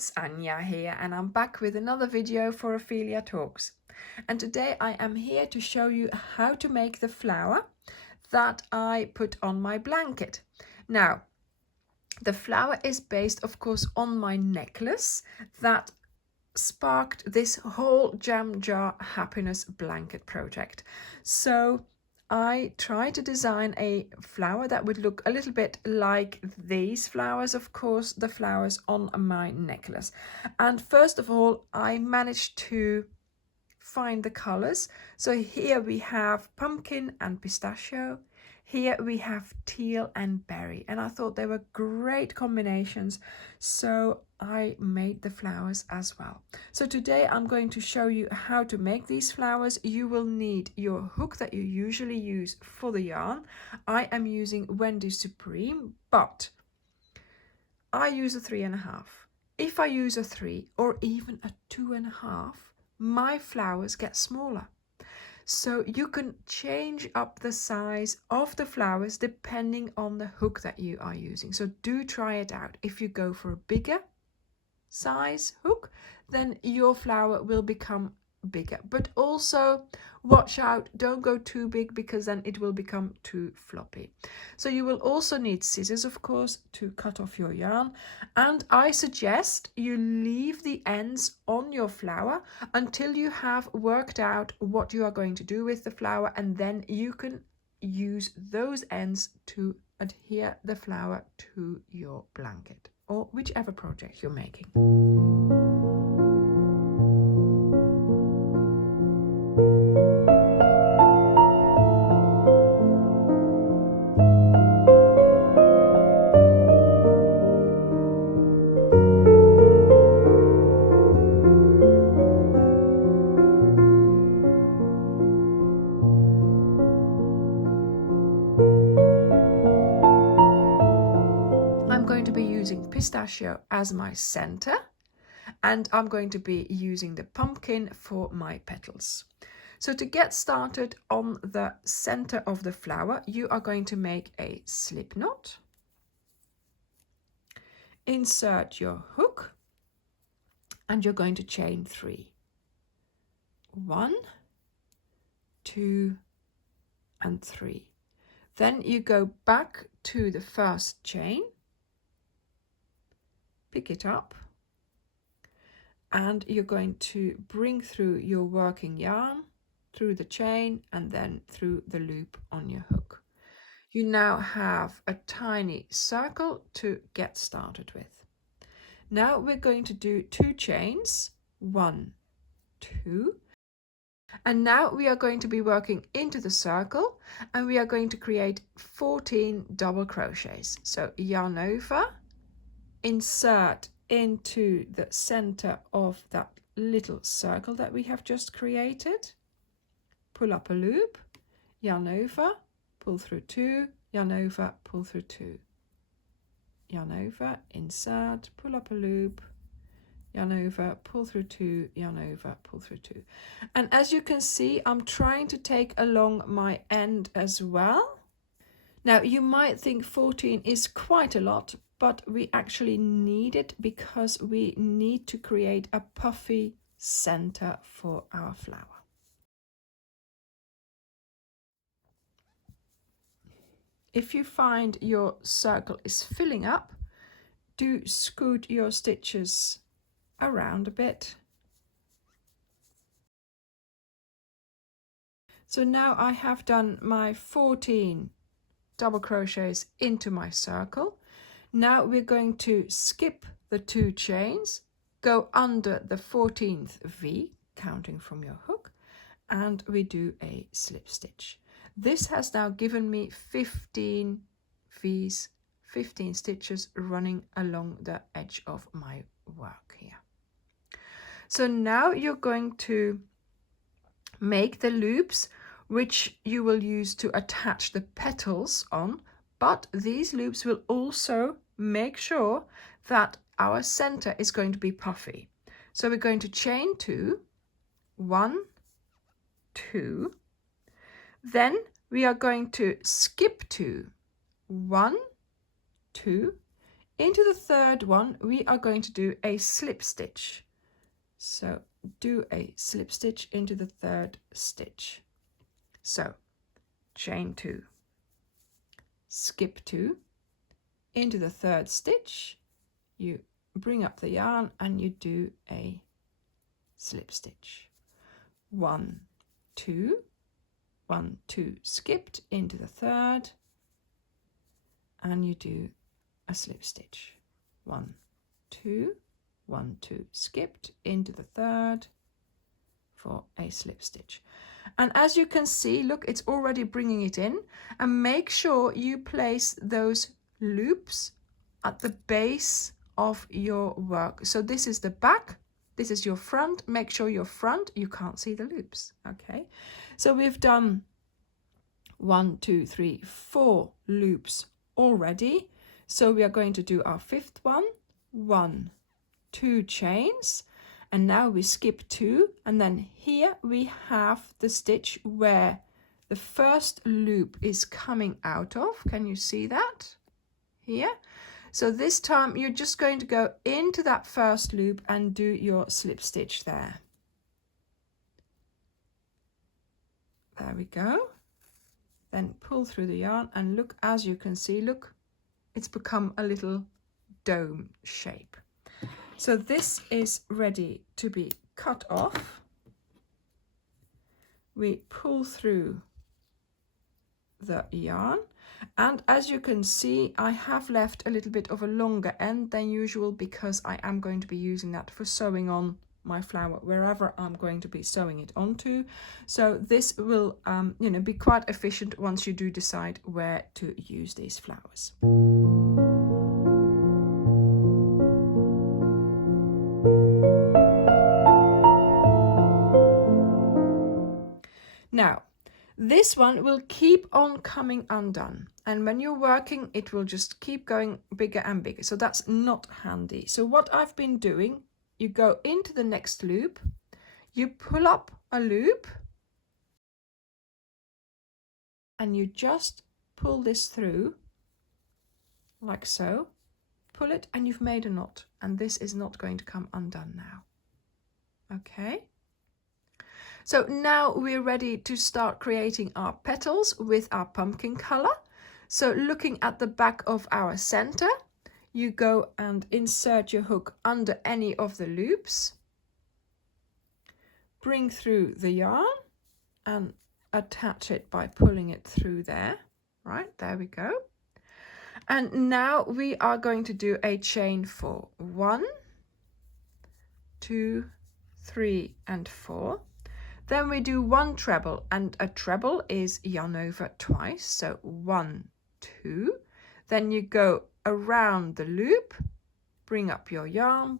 it's Anja here, and I'm back with another video for Ophelia Talks. And today I am here to show you how to make the flower that I put on my blanket. Now, the flower is based, of course, on my necklace that sparked this whole Jam Jar Happiness blanket project. So I tried to design a flower that would look a little bit like these flowers, of course, the flowers on my necklace. And first of all, I managed to find the colors. So here we have pumpkin and pistachio. Here we have teal and berry, and I thought they were great combinations, so I made the flowers as well. So today I'm going to show you how to make these flowers. You will need your hook that you usually use for the yarn. I am using Wendy Supreme, but I use a 3.5. If I use a 3 or even a 2.5, my flowers get smaller. So you can change up the size of the flowers depending on the hook that you are using. So do try it out. If you go for a bigger size hook, then your flower will become bigger. But also watch out, don't go too big because then it will become too floppy. So you will also need scissors, of course, to cut off your yarn. And I suggest you leave the ends on your flower until you have worked out what you are going to do with the flower, and then you can use those ends to adhere the flower to your blanket or whichever project you're making. I'm going to be using pistachio as my center, and I'm going to be using the pumpkin for my petals. So to get started on the center of the flower, you are going to make a slip knot, insert your hook, and you're going to chain 3. 1, 2, and 3. Then you go back to the first chain, pick it up, and you're going to bring through your working yarn through the chain and then through the loop on your hook. You now have a tiny circle to get started with. Now we're going to do 2 chains, 1, 2, and now we are going to be working into the circle, and we are going to create 14 double crochets. So yarn over, insert into the center of that little circle that we have just created, pull up a loop, yarn over, pull through 2, yarn over, pull through 2, yarn over, insert, pull up a loop, yarn over, pull through 2, yarn over, pull through 2. And as you can see, I'm trying to take along my end as well. Now you might think 14 is quite a lot, but we actually need it because we need to create a puffy center for our flower. If you find your circle is filling up, do scoot your stitches around a bit. So now I have done my 14 double crochets into my circle. Now we're going to skip the 2 chains, go under the 14th V, counting from your hook, and we do a slip stitch. This has now given me 15 V's, 15 stitches running along the edge of my work here. So now you're going to make the loops which you will use to attach the petals on, but these loops will also make sure that our center is going to be puffy. So we're going to chain 2, 1, 2, then we are going to skip 2, 1, 2, into the third one we are going to do a slip stitch. So do a slip stitch into the third stitch. So chain 2, skip 2, into the third stitch, you bring up the yarn and you do a slip stitch. 1, 2, 1, 2, skipped into the third, and you do a slip stitch. 1, 2, 1, 2, skipped into the third for a slip stitch. And as you can see, look, it's already bringing it in, and make sure you place those loops at the base of your work. So this is the back, this is your front. Make sure your front, you can't see the loops. Okay, so we've done 1, 2, 3, 4 loops already. So we are going to do our fifth one. 1, 2 chains, and now we skip 2, and then here we have the stitch where the first loop is coming out of. Can you see that here? So this time you're just going to go into that first loop and do your slip stitch there. There we go. Then pull through the yarn, and look, as you can see, look, it's become a little dome shape. So this is ready to be cut off. We pull through the yarn, and as you can see, I have left a little bit of a longer end than usual because I am going to be using that for sewing on my flower wherever I'm going to be sewing it onto. So this will be quite efficient once you do decide where to use these flowers. Now, this one will keep on coming undone, and when you're working it will just keep going bigger and bigger, so that's not handy. So what I've been doing, you go into the next loop, you pull up a loop, and you just pull this through like so, pull it, and you've made a knot, and this is not going to come undone now. Okay, so now we're ready to start creating our petals with our pumpkin color. So looking at the back of our center, you go and insert your hook under any of the loops, bring through the yarn and attach it by pulling it through there. Right, there we go. And now we are going to do a chain 4. 1, 2, 3 and 4. Then we do 1 treble, and a treble is yarn over twice. So 1, 2. Then you go around the loop, bring up your yarn,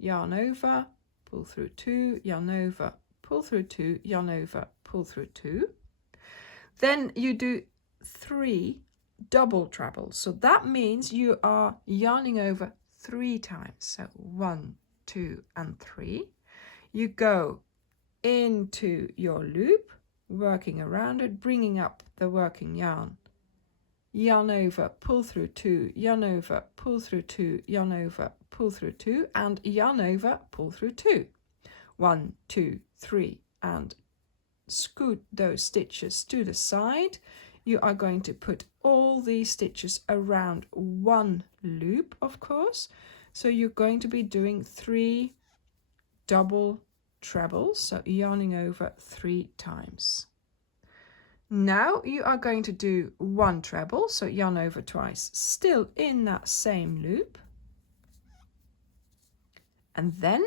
yarn over, pull through 2, yarn over, pull through 2, yarn over, pull through 2. Then you do 3 double trebles. So that means you are yarning over 3 times. So 1, 2 and 3. You go into your loop, working around it, bringing up the working yarn, yarn over, pull through 2, yarn over, pull through 2, yarn over, pull through 2, and yarn over, pull through 2. 1, 2, 3, and scoot those stitches to the side. You are going to put all these stitches around 1 loop, of course. So you're going to be doing 3 double trebles, so yarning over 3 times. Now you are going to do 1 treble, so yarn over twice, still in that same loop. And then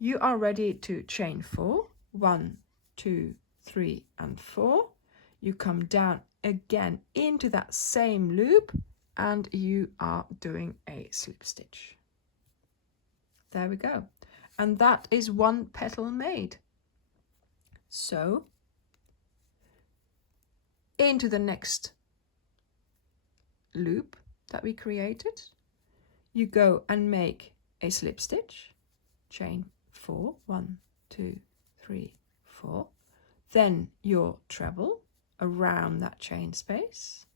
you are ready to chain 4. 1, 2, 3 and 4. You come down again into that same loop, and you are doing a slip stitch. There we go. And that is 1 petal made. So into the next loop that we created, you go and make a slip stitch, chain 4, 1, 2, 3, 4, then your treble around that chain space,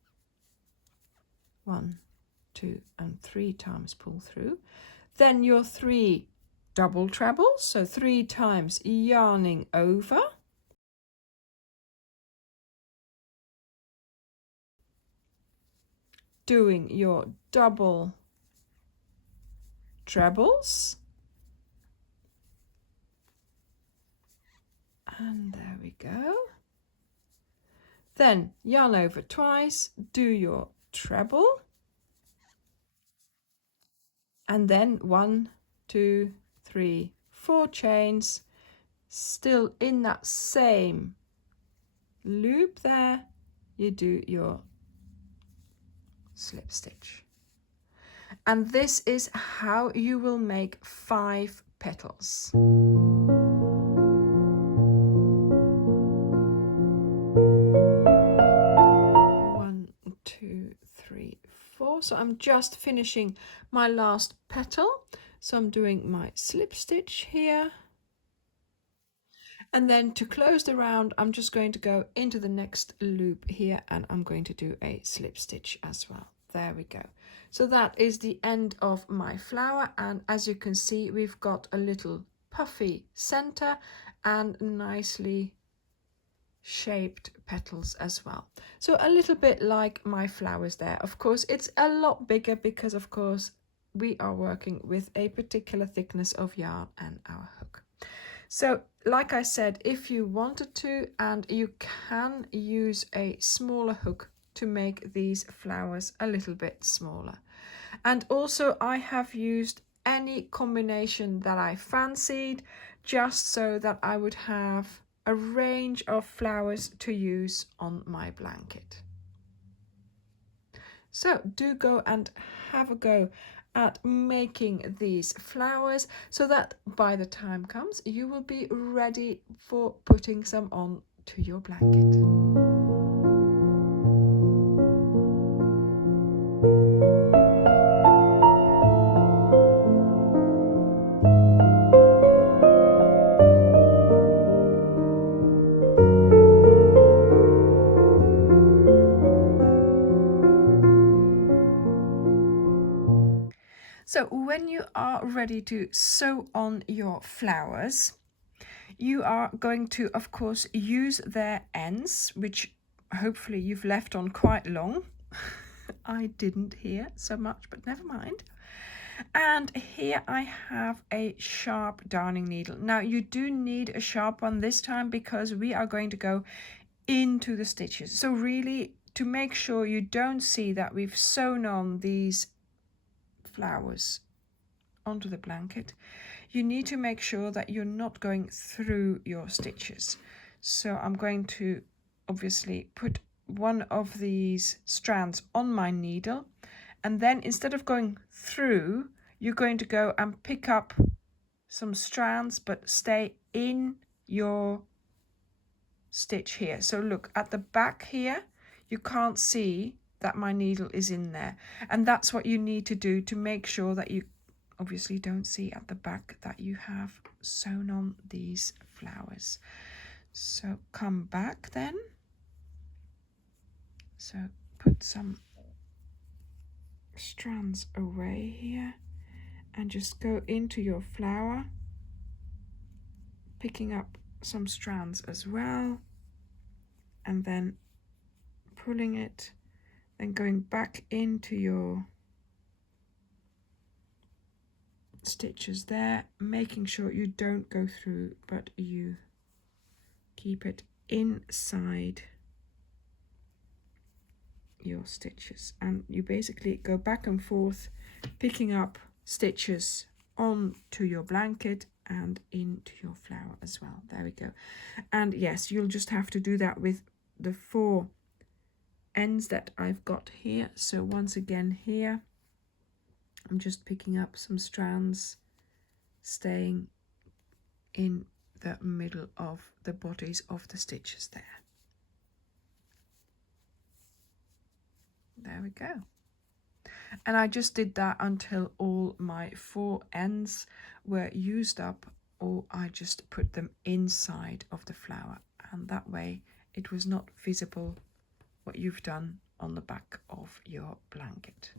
1, 2 and 3 times pull through. Then your 3 double trebles, so 3 times yarning over. Doing your double trebles. And there we go. Then yarn over twice, do your treble. And then 1, 2, 3, 4 chains, still in that same loop there, you do your slip stitch. And this is how you will make 5 petals. 1, 2, 3, 4. So I'm just finishing my last petal. So I'm doing my slip stitch here. And then to close the round, I'm just going to go into the next loop here and I'm going to do a slip stitch as well. There we go. So that is the end of my flower, and as you can see, we've got a little puffy center and nicely shaped petals as well. So a little bit like my flowers there. Of course, it's a lot bigger because of course we are working with a particular thickness of yarn and our hook. So like I said, if you wanted to, and you can use a smaller hook to make these flowers a little bit smaller. And also I have used any combination that I fancied, just so that I would have a range of flowers to use on my blanket. So do go and have a go at making these flowers so that by the time comes you will be ready for putting some on to your blanket. So when you are ready to sew on your flowers, you are going to, of course, use their ends, which hopefully you've left on quite long. I didn't here so much, but never mind. And here I have a sharp darning needle. Now you do need a sharp one this time because we are going to go into the stitches. So really, to make sure you don't see that we've sewn on these flowers onto the blanket, you need to make sure that you're not going through your stitches. So I'm going to obviously put one of these strands on my needle, and then instead of going through, you're going to go and pick up some strands but stay in your stitch here. So look at the back here, you can't see that my needle is in there, and that's what you need to do to make sure that you obviously don't see at the back that you have sewn on these flowers. So come back then, so put some strands away here and just go into your flower, picking up some strands as well, and then pulling it, then going back into your stitches there, making sure you don't go through but you keep it inside your stitches, and you basically go back and forth picking up stitches onto your blanket and into your flower as well. There we go. And yes, you'll just have to do that with the 4 ends that I've got here. So once again here, I'm just picking up some strands, staying in the middle of the bodies of the stitches there. There we go. And I just did that until all my 4 ends were used up, or I just put them inside of the flower, and that way it was not visible what you've done on the back of your blanket.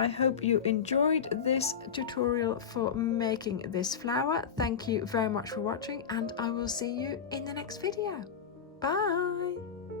I hope you enjoyed this tutorial for making this flower. Thank you very much for watching, and I will see you in the next video. Bye!